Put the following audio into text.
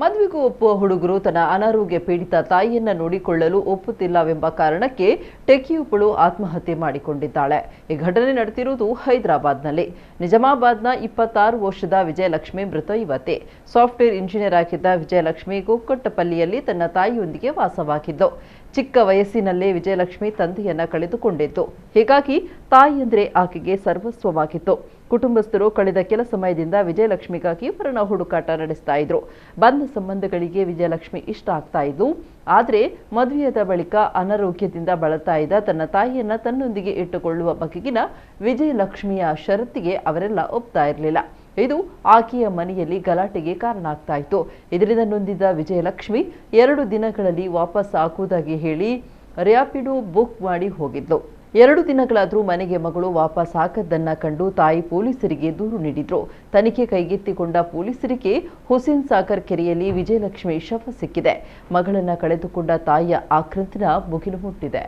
ಮದುವೆಗೂ ಒಪ್ಪುವ ಹುಡುಗರು ತನ್ನ ಅನಾರೋಗ್ಯ ಪೀಡಿತ ತಾಯಿಯನ್ನ ನೋಡಿಕೊಳ್ಳಲು ಒಪ್ಪುತ್ತಿಲ್ಲವೆಂಬ ಕಾರಣಕ್ಕೆ ಟೆಕಿಯೊಬ್ಬಳು ಆತ್ಮಹತ್ಯೆ ಮಾಡಿಕೊಂಡಿದ್ದಾಳೆ. ಈ ಘಟನೆ ನಡೆದಿರುವುದು ಹೈದರಾಬಾದ್ನಲ್ಲಿ. ನಿಜಾಮಾಬಾದ್ನ 26 ವರ್ಷದ ವಿಜಯಲಕ್ಷ್ಮಿ ಮೃತ ಯುವತಿ. ಸಾಫ್ಟ್ವೇರ್ ಇಂಜಿನಿಯರ್ ಆಗಿದ್ದ ವಿಜಯಲಕ್ಷ್ಮಿ ಗೋಕಟ್ಟಪಲ್ಲಿಯಲ್ಲಿ ತನ್ನ ತಾಯಿಯೊಂದಿಗೆ ವಾಸವಾಗಿದ್ದು, ಚಿಕ್ಕ ವಯಸ್ಸಿನಲ್ಲೇ ವಿಜಯಲಕ್ಷ್ಮಿ ತಂದೆಯನ್ನ ಕಳೆದುಕೊಂಡಿದ್ದು. ಹೀಗಾಗಿ ತಾಯಿಯಂದ್ರೆ ಆಕೆಗೆ ಸರ್ವಸ್ವವಾಗಿತ್ತು. ಕುಟುಂಬಸ್ಥರು ಕಳೆದ ಕೆಲ ಸಮಯದಿಂದ ವಿಜಯಲಕ್ಷ್ಮಿಗಾಗಿ ವರನ ಹುಡುಕಾಟ ನಡೆಸ್ತಾ ಇದ್ರು. ಬಂದ ಸಂಬಂಧಗಳಿಗೆ ವಿಜಯಲಕ್ಷ್ಮಿ ಇಷ್ಟ ಆಗ್ತಾ ಇದ್ಲು. ಆದರೆ ಮದುವೆಯಾದ ಬಳಿಕ ಅನಾರೋಗ್ಯದಿಂದ ಬಳಲ್ತಾ ಇದ್ದ ತನ್ನ ತಾಯಿಯನ್ನ ತನ್ನೊಂದಿಗೆ ಇಟ್ಟುಕೊಳ್ಳುವ ಬಗೆಗಿನ ವಿಜಯಲಕ್ಷ್ಮಿಯ ಷರತ್ತಿಗೆ ಅವರೆಲ್ಲ ಒಪ್ತಾ ಇರಲಿಲ್ಲ. ಇದು ಆಕೆಯ ಮನೆಯಲ್ಲಿ ಗಲಾಟೆಗೆ ಕಾರಣ ಆಗ್ತಾ ಇತ್ತು. ಇದರಿಂದ ನೊಂದಿದ್ದ ವಿಜಯಲಕ್ಷ್ಮಿ 2 ದಿನಗಳಲ್ಲಿ ವಾಪಸ್ ಆಗುವುದಾಗಿ ಹೇಳಿ ರ್ಯಾಪಿಡೋ ಬುಕ್ ಮಾಡಿ ಹೋಗಿದ್ಲು. 2 ದಿನಗಳಾದರೂ ಮನೆಗೆ ಮಗಳು ವಾಪಸ್ ಹಾಕದ್ದನ್ನ ಕಂಡು ತಾಯಿ ಪೊಲೀಸರಿಗೆ ದೂರು ನೀಡಿದ್ರು. ತನಿಖೆ ಕೈಗೆತ್ತಿಕೊಂಡ ಪೊಲೀಸರಿಗೆ ಹುಸೇನ್ ಸಾಗರ್ ಕೆರೆಯಲ್ಲಿ ವಿಜಯಲಕ್ಷ್ಮಿ ಶವ ಸಿಕ್ಕಿದೆ. ಮಗಳನ್ನ ಕಳೆದುಕೊಂಡ ತಾಯಿಯ ಆಕ್ರಂದನ ಮುಗಿಲು ಮುಟ್ಟಿದೆ.